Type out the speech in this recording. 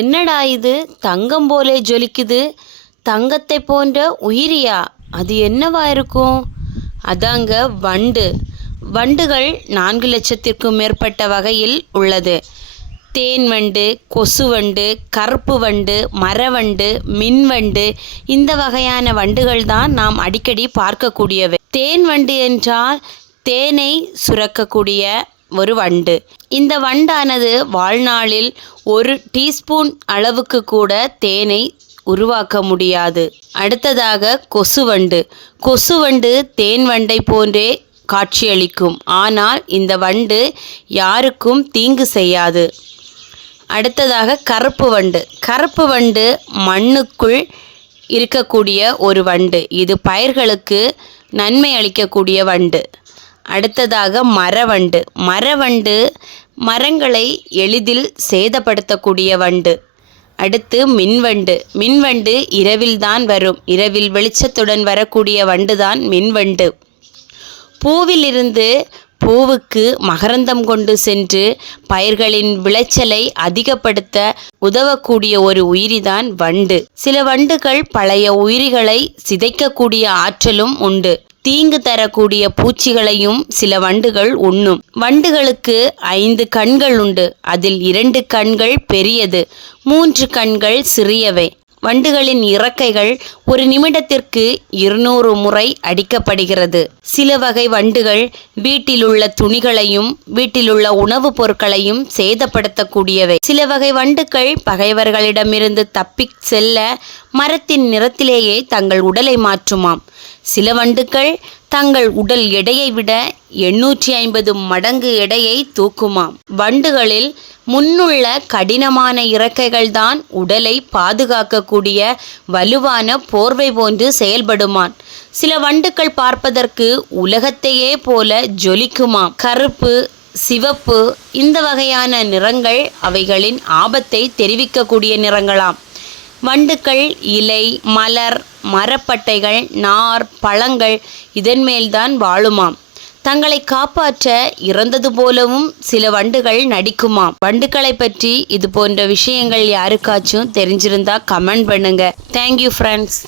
என்னடா இது தங்கம் போலே ஜொலிக்குது, தங்கத்தை போன்ற உயிரியா? அது என்னவா இருக்கும்? அதாங்க வண்டு. வண்டுகள் 4 லட்சத்திற்கும் மேற்பட்ட வகையில் உள்ளது. தேன் வண்டு, கொசு வண்டு, கருப்பு வண்டு, மரவண்டு, மின்வண்டு, இந்த வகையான வண்டுகள் தான் நாம் அடிக்கடி பார்க்கக்கூடியவை. தேன் வண்டு என்றால் தேனை சுரக்கக்கூடிய ஒரு வண்டு. இந்த வண்டானது வாழ்நாளில் 1 டீஸ்பூன் அளவுக்கு கூட தேனை உருவாக்க முடியாது. அடுத்ததாக கொசுவண்டு. கொசுவண்டு தேன் வண்டை போன்றே காட்சியளிக்கும். ஆனால் இந்த வண்டு யாருக்கும் தீங்கு செய்யாது. அடுத்ததாக கருப்பு வண்டு. கருப்பு வண்டு மண்ணுக்குள் இருக்கக்கூடிய ஒரு வண்டு. இது பயிர்களுக்கு நன்மை அளிக்கக்கூடிய வண்டு. அடுத்ததாக மரவண்டு. மரவண்டு மரங்களை எளிதில் சேதப்படுத்தக்கூடிய வண்டு. அடுத்து மின்வண்டு. மின்வண்டு இரவில்தான் வரும். இரவில் வெளிச்சத்துடன் வரக்கூடிய வண்டுதான் மின்வண்டு. பூவிலிருந்து பூவுக்கு மகரந்தம் கொண்டு சென்று பயிர்களின் விளைச்சலை அதிகப்படுத்த உதவக்கூடிய ஒரு உயிரிதான் வண்டு. சில வண்டுகள் பழைய உயிரிகளை சிதைக்கக்கூடிய ஆற்றலும் உண்டு. தீங்கு தரக்கூடிய பூச்சிகளையும் சில வண்டுகள் உண்ணும். வண்டுகளுக்கு 5 கண்கள் உண்டு. அதில் 2 கண்கள் பெரியது, 3 கண்கள் சிறியவை. வண்டுகளின் இறக்கைகள் ஒரு நிமிடத்திற்கு 200 முறை அடிக்கப்படுகிறது. சில வகை வண்டுகள் வீட்டிலுள்ள துணிகளையும் வீட்டிலுள்ள உணவுப் பொருட்களையும் சேதப்படுத்தக்கூடியவை. சில வகை வண்டுகள் பகைவர்களிடமிருந்து தப்பிச் செல்ல மரத்தின் நிறத்திலேயே தங்கள் உடலை மாற்றுமாம். சில வண்டுகள் தங்கள் உடல் எடையை விட 850 மடங்கு எடையை தூக்குமாம். வண்டுகளில் முன்னுள்ள கடினமான இறக்கைகள்தான் உடலை பாதுகாக்கக்கூடிய வலுவான போர்வை போன்று செயல்படுமாம். சில வண்டுகள் பார்ப்பதற்கு உலகத்தையே போல ஜொலிக்குமாம். கருப்பு, சிவப்பு இந்த வகையான நிறங்கள் அவைகளின் ஆபத்தை தெரிவிக்கக்கூடிய நிறங்களாம். வண்டுகள் இலை, மலர், மரப்பட்டைகள், நார், பழங்கள் இதன் மேல்தான் வாழுமாம். தங்களை காப்பாற்ற இறந்தது போலவும் சில வண்டுகள் நடிக்குமாம். வண்டுகளை பற்றி இது போன்ற விஷயங்கள் யாருக்காச்சும் தெரிஞ்சிருந்தா கமெண்ட் பண்ணுங்க. Thank you friends.